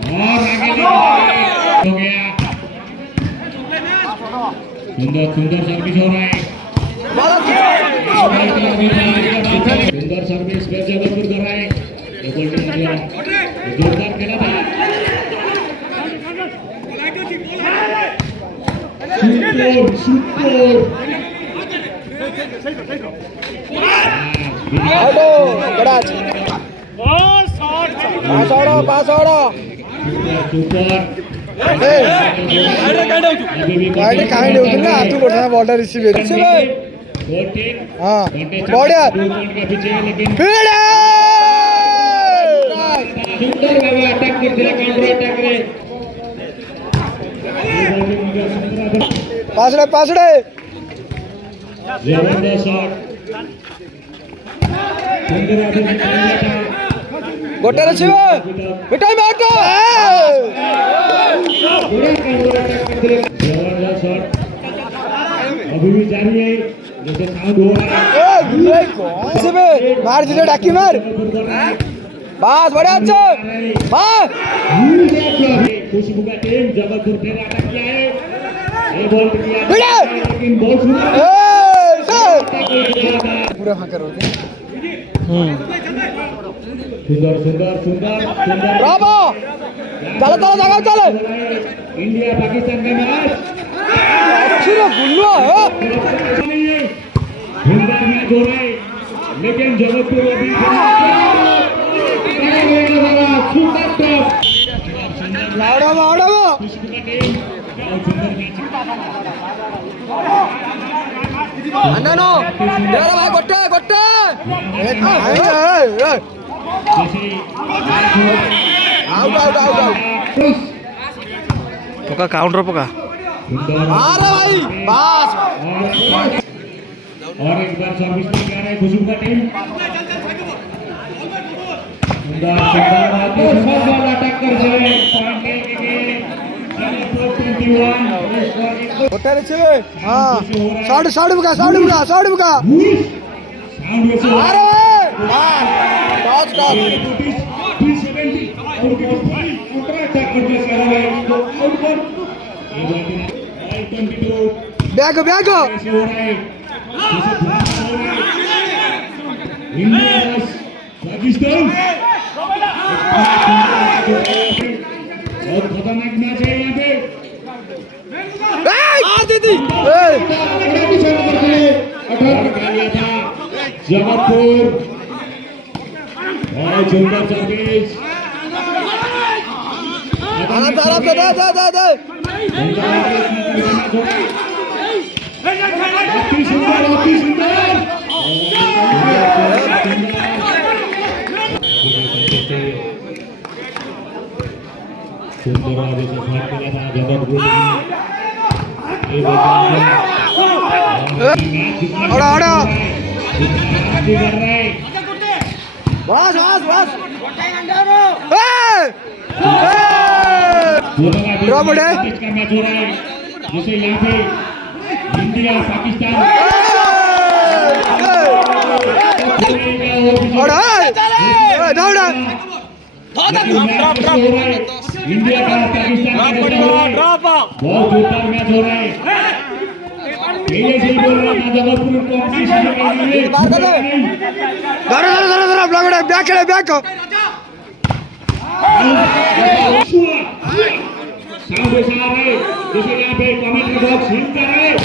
और आगे हो गया। सुंदर सुंदर सर्विस हो रहा है। सुंदर सर्विस जगतपुर कर रहा है। जोरदार खेला था। सुपर बॉर्डर रिसीव हाँ बढ़िया पासड़े पासड़े गोटे रचिबे मिठाई मारतो अभी भी जारी है जैसे साउंड हो रहा है से मार दीजिए डाकी मार बस बढ़िया अच्छा मार खुशबू का टीम जबलपुर फिर अटैक किया है ये बॉल किया लेकिन बॉल पूरा फांका हो गया सुंदर सुंदर सुंदर सुंदर ब्रावो चलो चलो जगह चलो इंडिया पाकिस्तान का मैच अच्छी गुल्लू है सुंदर मैच हो रहा है लेकिन जबलपुर अभी लाड़ा लाड़ा अन्नानो यार भाई गोटे गोटे आउट आउट आउट पका काउंटर पका अरे भाई बस और एक बार सर्विस में क्या है खुशबू का टीम सुंदर सुंदर अटैक कर रहे पॉइंट लेके गोटे रे छे हां साउंड साउंड बुका साउंड बुका साउंड बुका साउंड वैसे अरे वाह टॉस टॉस 370 और काउंटर अटैक कर दिया कर रहा है आउट पर ये बॉल 22 बैक बैक इंडिया पाकिस्तान बहुत खतरनाक मैच है यहाँ पे दीदी जबलपुर और सुंदर सर्विस आराम से दे दे दे दे अति सुंदर सुंदर आगे से फाइट किया था जबलपुर और आड़ा कर रहे बस बस बस ड्रॉप है का मैच हो रहा है जैसे यहाँ पे इंडिया पाकिस्तान और दौड़ा इंडिया का पाकिस्तान बहुत जोरदार मैच हो रहा है पहले से ही बोल रहा था जबलपुर कॉम्पिटिशन के लिए बैक खेले बैक सामने से आ रहे जैसे यहाँ पे कमेंट्री बॉक्स हिट कर रहे हैं